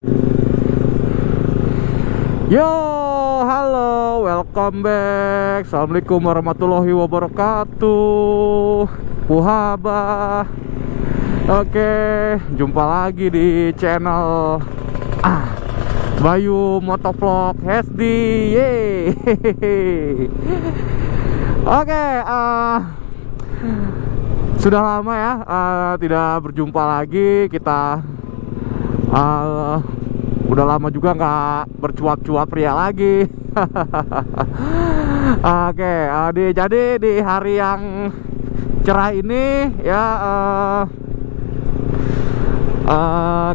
Yo, halo, welcome back. Assalamualaikum warahmatullahi wabarakatuh. Puhaba. Oke, jumpa lagi di channel Bayu Motovlog HD. Yeay. Oke, sudah lama ya tidak berjumpa lagi. Kita udah lama juga nggak bercuap-cuap pria lagi. Oke, jadi di hari yang cerah ini ya,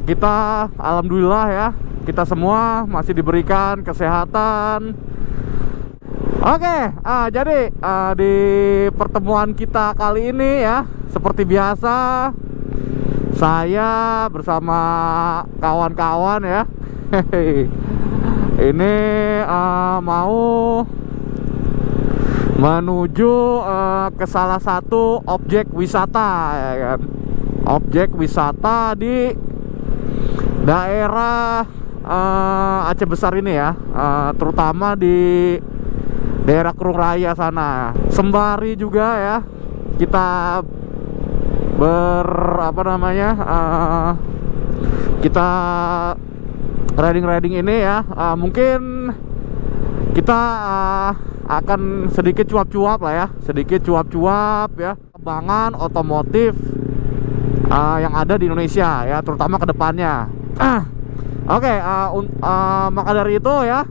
kita alhamdulillah ya, kita semua masih diberikan kesehatan. Oke, jadi di pertemuan kita kali ini ya, seperti biasa saya bersama kawan-kawan ya. Ini mau menuju ke salah satu objek wisata ya kan. Objek wisata di daerah Aceh Besar ini ya, terutama di daerah Krung Raya sana. Sembari juga ya kita kita riding ini ya, mungkin kita akan sedikit cuap-cuap lah ya, sedikit cuap-cuap ya perkembangan otomotif yang ada di Indonesia ya, terutama ke depannya. Oke, maka dari itu ya,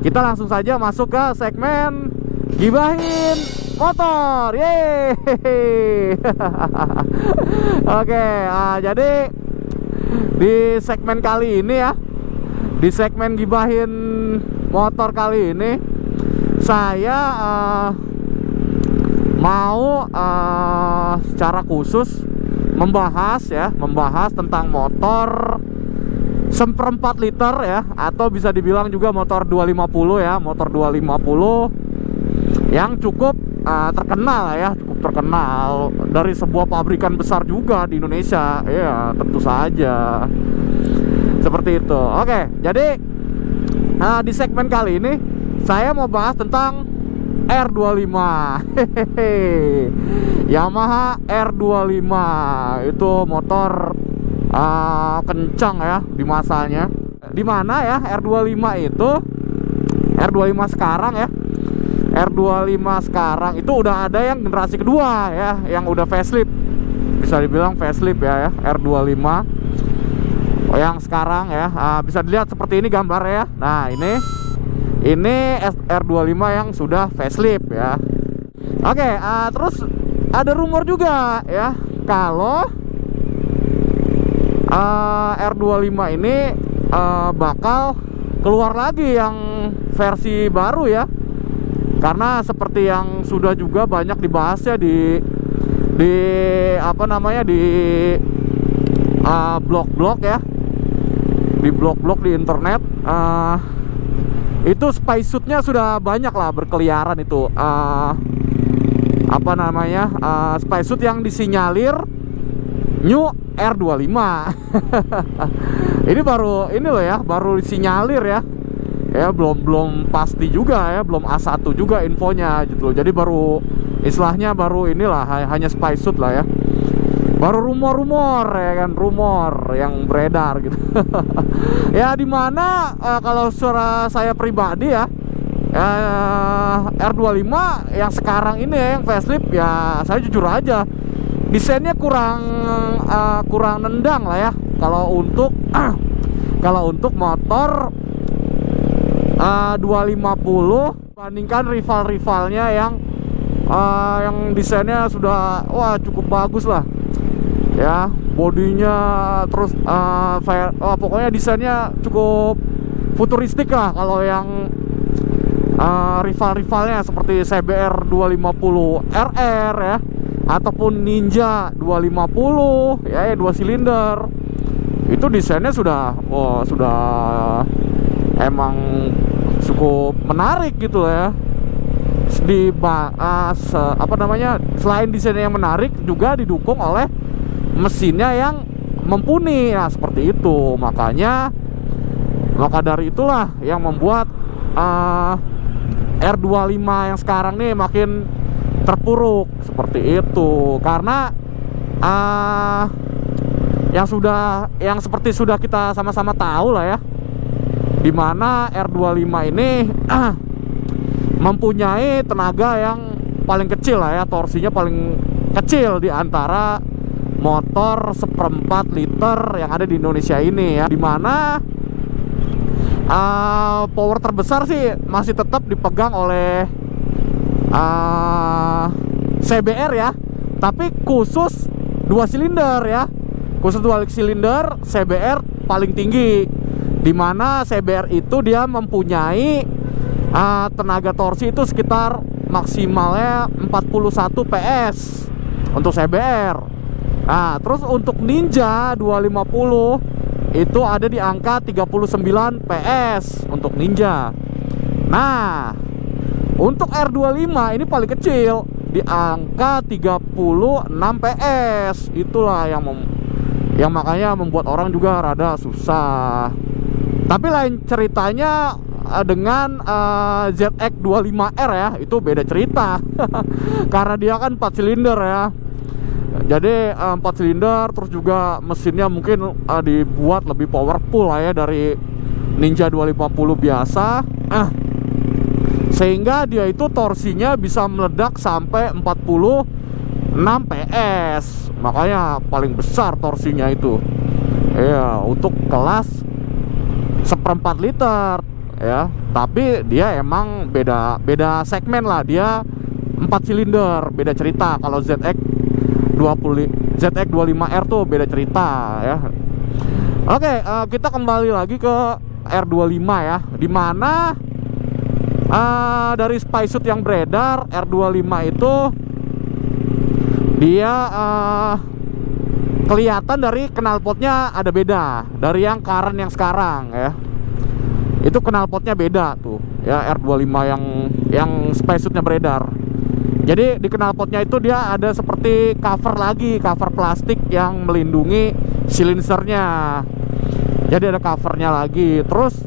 kita langsung saja masuk ke segmen gibahin motor. Yeay. Oke, jadi di segmen kali ini ya, di segmen gibahin motor kali ini saya mau secara khusus membahas tentang motor 1/4 liter ya, atau bisa dibilang juga motor 250 ya, motor 250 yang cukup terkenal ya, cukup terkenal dari sebuah pabrikan besar juga di Indonesia ya, tentu saja seperti itu. Oke, jadi di segmen kali ini saya mau bahas tentang R25. Yamaha R25 itu motor kencang ya di masanya. Dimana ya R25 itu, R25 sekarang ya, R25 sekarang itu udah ada yang generasi kedua ya, yang udah facelift, bisa dibilang facelift ya, R25 yang sekarang ya. Bisa dilihat seperti ini gambarnya ya. Nah, ini R25 yang sudah facelift ya. Oke, terus ada rumor juga ya, kalau R25 ini bakal keluar lagi yang versi baru ya. Karena seperti yang sudah juga banyak dibahas ya di blog-blog ya, di blog-blog di internet, itu spacesuitnya sudah banyak lah berkeliaran itu, spacesuit yang disinyalir new R25. Ini baru disinyalir ya. Ya belum pasti juga ya, belum A1 juga infonya gitu loh. Jadi baru istilahnya baru inilah, hanya spacesuit lah ya. Baru rumor-rumor ya kan, rumor yang beredar gitu. Ya dimana kalau suara saya pribadi ya, R25 yang sekarang ini ya, yang facelift ya, saya jujur aja desainnya kurang nendang lah ya. Kalau untuk motor 250 bandingkan rival-rivalnya yang desainnya sudah cukup bagus lah ya, bodinya terus pokoknya desainnya cukup futuristik lah. Kalau yang rival-rivalnya seperti CBR 250 RR ya, ataupun Ninja 250 ya, 2 silinder, itu desainnya sudah emang cukup menarik gitu ya. Selain desainnya yang menarik, juga didukung oleh mesinnya yang mumpuni. Nah seperti itu, makanya Maka dari itulah yang membuat R25 yang sekarang nih makin terpuruk seperti itu. Karena yang seperti sudah kita sama-sama tahu lah ya, dimana R25 ini mempunyai tenaga yang paling kecil lah ya, torsinya paling kecil di antara motor 1/4 liter yang ada di Indonesia ini ya. Dimana power terbesar sih masih tetap dipegang oleh CBR ya, tapi khusus 2 silinder ya. Khusus 2 silinder CBR paling tinggi, dimana CBR itu dia mempunyai tenaga torsi itu sekitar maksimalnya 41 PS untuk CBR. Nah, terus untuk Ninja 250 itu ada di angka 39 PS untuk Ninja. Nah, untuk R25 ini paling kecil di angka 36 PS. Itulah yang makanya membuat orang juga rada susah. Tapi lain ceritanya dengan ZX25R ya, itu beda cerita. Karena dia kan 4 silinder ya. Jadi 4 silinder, terus juga mesinnya mungkin dibuat lebih powerful lah ya dari Ninja 250 biasa. Sehingga dia itu torsinya bisa meledak sampai 46 PS. Makanya paling besar torsinya itu. Ya, untuk kelas 1/4 liter ya. Tapi dia emang beda segmen lah. Dia 4 silinder, beda cerita. Kalau ZX25R tuh beda cerita ya. Oke, kita kembali lagi ke R25 ya. Dimana dari spysuit yang beredar, R25 itu dia kelihatan dari knalpotnya ada beda dari yang current yang sekarang ya. Itu knalpotnya beda tuh ya, R25 yang spysuitnya beredar. Jadi di knalpotnya itu dia ada seperti cover plastik yang melindungi silinsernya. Jadi ada covernya lagi. Terus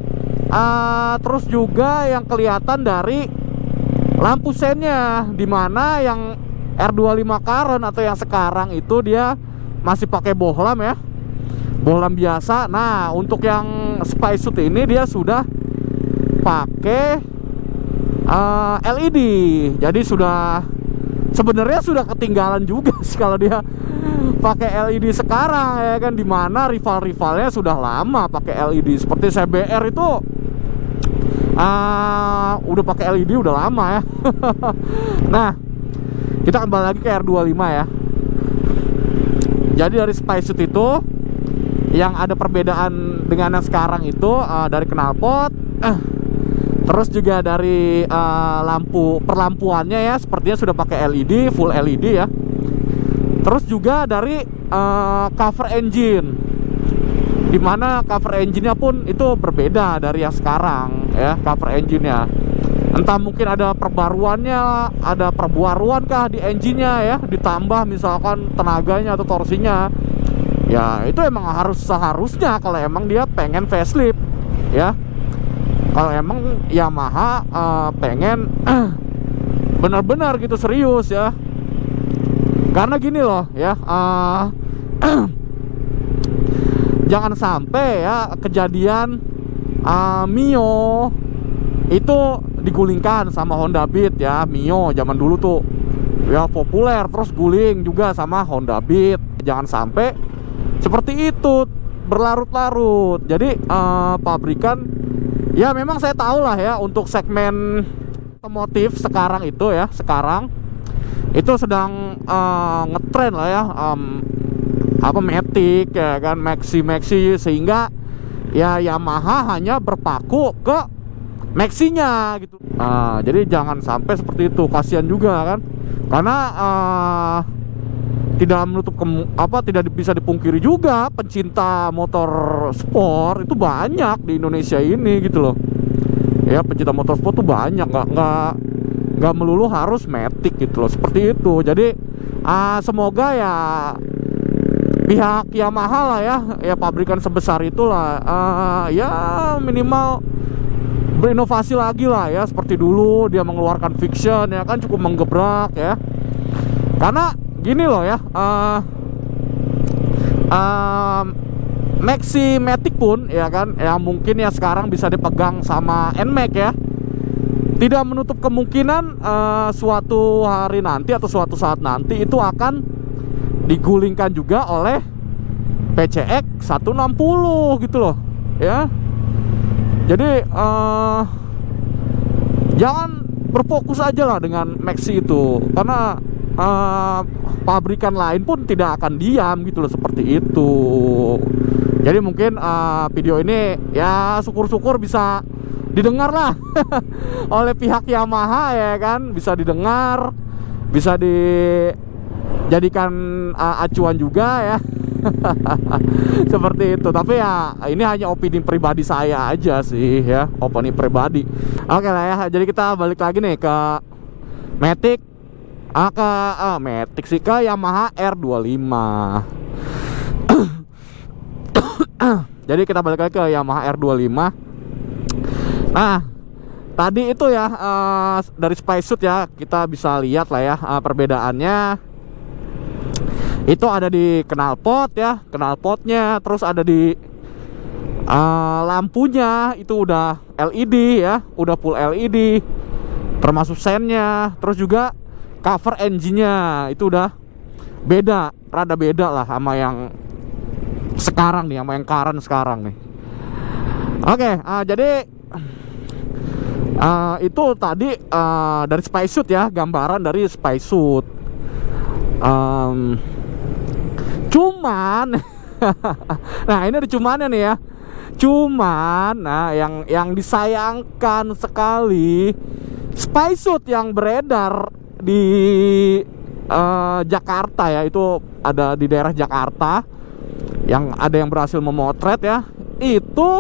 juga yang kelihatan dari lampu sennya, dimana yang R25 current atau yang sekarang itu dia masih pakai bohlam ya, bohlam biasa. Nah, untuk yang spysuit ini dia sudah pakai LED. Jadi sebenarnya sudah ketinggalan juga sih kalau dia pakai LED sekarang ya kan, dimana rivalnya sudah lama pakai LED. Seperti CBR itu udah pakai LED udah lama ya. Nah, kita kembali lagi ke R25 ya. Jadi dari spysuit itu yang ada perbedaan dengan yang sekarang itu dari knalpot, terus juga dari perlampuannya ya, sepertinya sudah pakai LED, full LED ya. Terus juga dari cover engine, dimana cover engine-nya pun itu berbeda dari yang sekarang ya, cover engine-nya. Entah mungkin ada perbaruannya, ada perbaruan kah di engine-nya ya, ditambah misalkan tenaganya atau torsinya. Ya itu emang seharusnya kalau emang dia pengen facelift ya. Kalau emang Yamaha pengen benar-benar gitu serius ya. Karena gini loh ya, jangan sampai ya kejadian Mio itu digulingkan sama Honda Beat ya. Mio zaman dulu tuh ya populer, terus guling juga sama Honda Beat. Jangan sampai seperti itu berlarut-larut. Jadi pabrikan ya, memang saya tahu lah ya, untuk segmen otomotif sekarang itu ya, sekarang itu sedang ngetren lah ya, Matic ya kan, Maxi, sehingga ya Yamaha hanya berpaku ke Maxinya gitu. Jadi jangan sampai seperti itu, kasihan juga kan. Karena tidak bisa dipungkiri juga pencinta motor sport itu banyak di Indonesia ini gitu loh. Ya, pencinta motor sport tuh banyak, nggak melulu harus Matic gitu loh, seperti itu. Jadi semoga ya pihak Yamaha lah ya pabrikan sebesar itulah ya minimal berinovasi lagi lah ya, seperti dulu dia mengeluarkan Vision ya kan, cukup menggebrak ya. Karena gini loh ya, Maxi Matic pun ya kan, ya mungkin ya sekarang bisa dipegang sama NMAX ya, tidak menutup kemungkinan suatu hari nanti atau suatu saat nanti itu akan digulingkan juga oleh PCX 160 gitu loh ya. Jadi jangan berfokus aja lah dengan Maxi itu, karena pabrikan lain pun tidak akan diam gitu loh, seperti itu. Jadi mungkin video ini ya syukur-syukur bisa didengar lah oleh pihak Yamaha ya kan, bisa didengar, bisa dijadikan acuan juga ya. Seperti itu. Tapi ya ini hanya opini pribadi saya aja sih ya, opini pribadi. Oke lah ya, jadi kita balik lagi nih ke Matic, Matic sih, ke Yamaha R25. Jadi kita balik lagi ke Yamaha R25. Nah, tadi itu ya dari spacesuit ya kita bisa lihat lah ya perbedaannya. Itu ada di knalpot ya, knalpotnya, terus ada di lampunya itu udah LED ya, udah full LED, termasuk sennya. Terus juga cover engine-nya itu udah beda, rada beda lah sama yang sekarang nih, sama yang current sekarang nih. Oke, jadi itu tadi dari spacesuit ya, gambaran dari spacesuit. Cuman nah ini ada cumannya nih ya. Cuman nah yang disayangkan sekali, spacesuit yang beredar di Jakarta ya, itu ada di daerah Jakarta, yang ada yang berhasil memotret ya, itu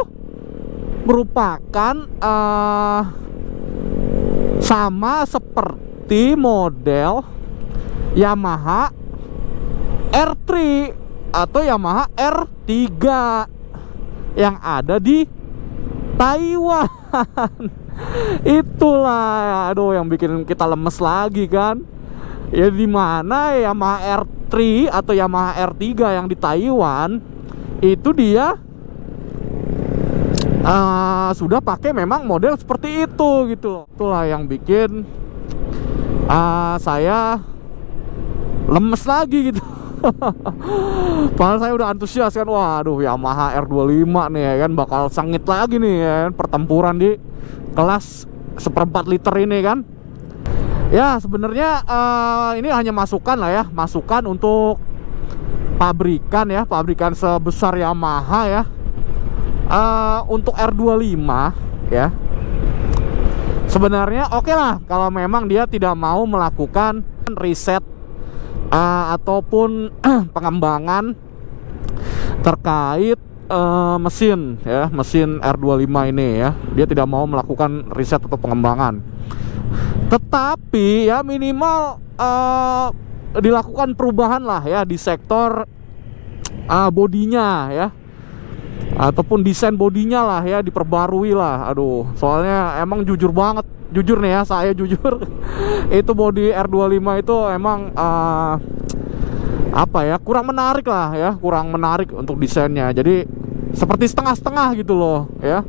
merupakan sama seperti model Yamaha R3 atau Yamaha R3 yang ada di Taiwan. Itulah aduh yang bikin kita lemes lagi kan. Ya di mana Yamaha R3 atau Yamaha R3 yang di Taiwan itu dia sudah pakai memang model seperti itu gitu. Itulah yang bikin saya lemes lagi gitu. Padahal saya udah antusias kan, waduh Yamaha R25 nih ya kan, bakal sengit lagi nih ya kan, pertempuran di kelas 1/4 liter ini kan. Ya sebenarnya ini hanya masukan lah ya, masukan untuk pabrikan ya, pabrikan sebesar Yamaha ya. Untuk R25 ya, sebenarnya oke lah kalau memang dia tidak mau melakukan riset ataupun pengembangan terkait mesin ya, mesin R25 ini ya, dia tidak mau melakukan riset atau pengembangan. Tetapi ya minimal dilakukan perubahan lah ya di sektor bodinya ya, ataupun desain bodinya lah ya, diperbarui lah. Aduh, soalnya emang jujur nih ya, saya jujur itu bodi R25 itu emang apa ya, kurang menarik lah ya, kurang menarik untuk desainnya. Jadi seperti setengah-setengah gitu loh ya.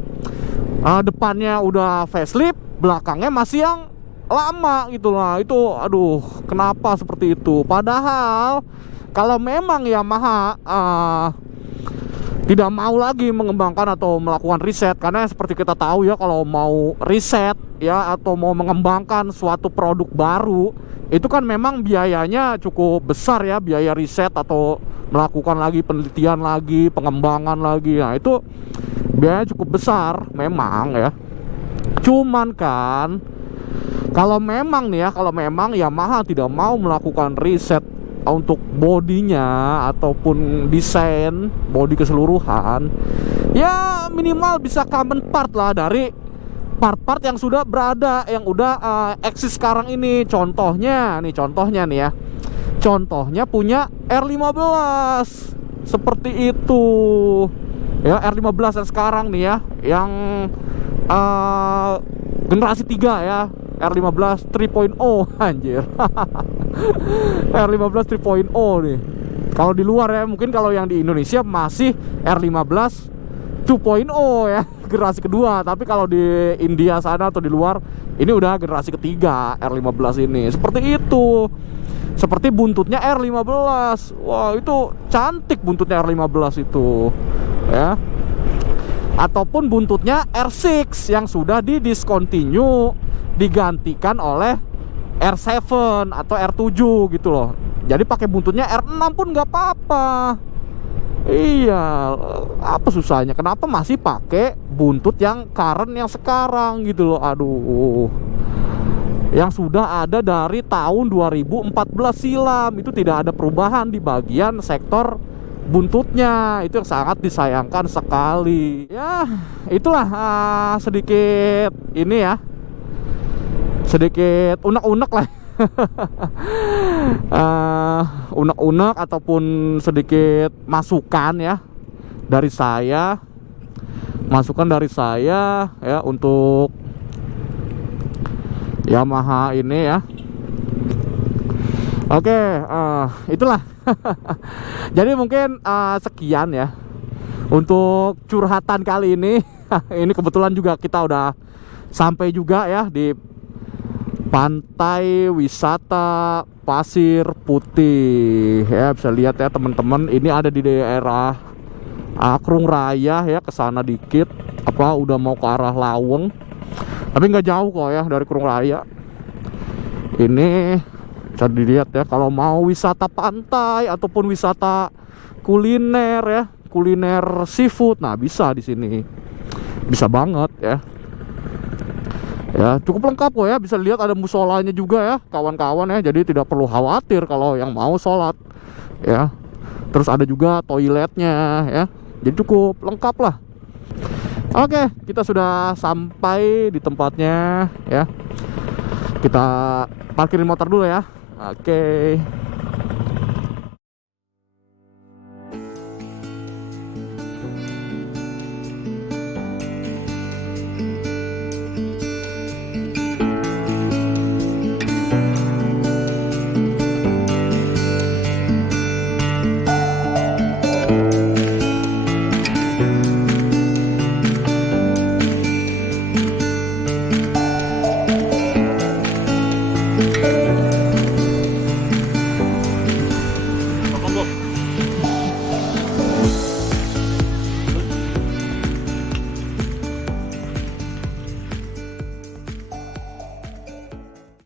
Depannya udah facelift, belakangnya masih yang lama gitu lah. Itu aduh, kenapa seperti itu? Padahal kalau memang Yamaha tidak mau lagi mengembangkan atau melakukan riset, karena seperti kita tahu ya, kalau mau riset ya atau mau mengembangkan suatu produk baru itu kan memang biayanya cukup besar ya, biaya riset atau melakukan lagi penelitian lagi, pengembangan lagi. Nah itu biayanya cukup besar memang ya. Cuman kan kalau memang nih ya, kalau memang Yamaha tidak mau melakukan riset untuk bodinya ataupun desain bodi keseluruhan, ya minimal bisa common part lah dari part-part yang sudah berada, yang udah eksis sekarang ini. Contohnya nih ya, contohnya punya R15 seperti itu ya. R15 yang sekarang nih ya, yang generasi 3 ya, R15 3.0 anjir. R15 3.0 nih. Kalau di luar ya, mungkin kalau yang di Indonesia masih R15 2.0 ya, generasi kedua. Tapi kalau di India sana atau di luar, ini udah generasi ketiga R15 ini. Seperti itu. Seperti buntutnya R15. Wah, itu cantik buntutnya R15 itu ya. Ataupun buntutnya R6 yang sudah di-discontinue, digantikan oleh R7 atau R7 gitu loh. Jadi pakai buntutnya R6 pun nggak apa-apa. Iya, apa susahnya? Kenapa masih pakai buntut yang current yang sekarang gitu loh? Aduh. Yang sudah ada dari tahun 2014 silam. Itu tidak ada perubahan di bagian sektor buntutnya. Itu yang sangat disayangkan sekali. Ya, itulah sedikit ini ya. Sedikit unek-unek lah. Unek-unek ataupun sedikit masukan ya dari saya, masukan dari saya ya untuk Yamaha ini ya. Oke, itulah. Jadi mungkin sekian ya untuk curhatan kali ini. Ini kebetulan juga kita udah sampai juga ya di pantai wisata Pasir Putih ya. Bisa lihat ya teman-teman, ini ada di daerah Krung Raya ya, ke sana dikit apa udah mau ke arah Laweng. Tapi nggak jauh kok ya dari Krung Raya. Ini bisa dilihat ya, kalau mau wisata pantai ataupun wisata kuliner ya, kuliner seafood, nah bisa di sini. Bisa banget ya. Ya, cukup lengkap kok ya, bisa lihat ada musolanya juga ya kawan-kawan ya. Jadi tidak perlu khawatir kalau yang mau sholat ya. Terus ada juga toiletnya ya. Jadi cukup lengkap lah. Oke, kita sudah sampai di tempatnya ya. Kita parkirin motor dulu ya. Oke.